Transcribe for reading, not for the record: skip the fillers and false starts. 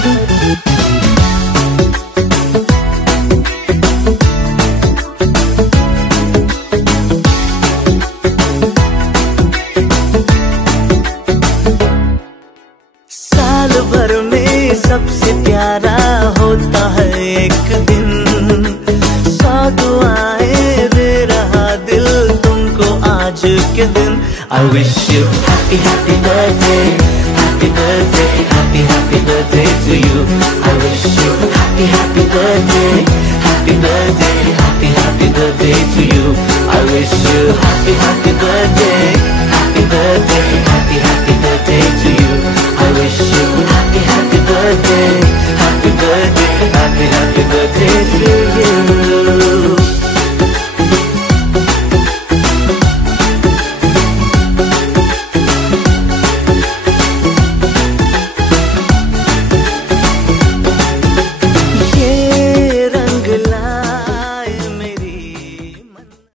साल भर में सबसे प्यारा होता है एक दिन, 100 दुआएं दे रहा दिल तुमको आज के दिन। I wish you happy happy birthday, happy birthday, happy happy birthday to you. I wish you happy happy birthday, happy birthday, happy happy birthday to you. I wish you happy happy birthday, happy birthday, happy happy birthday to you. I wish you happy happy birthday, happy birthday, happy happy birthday to you.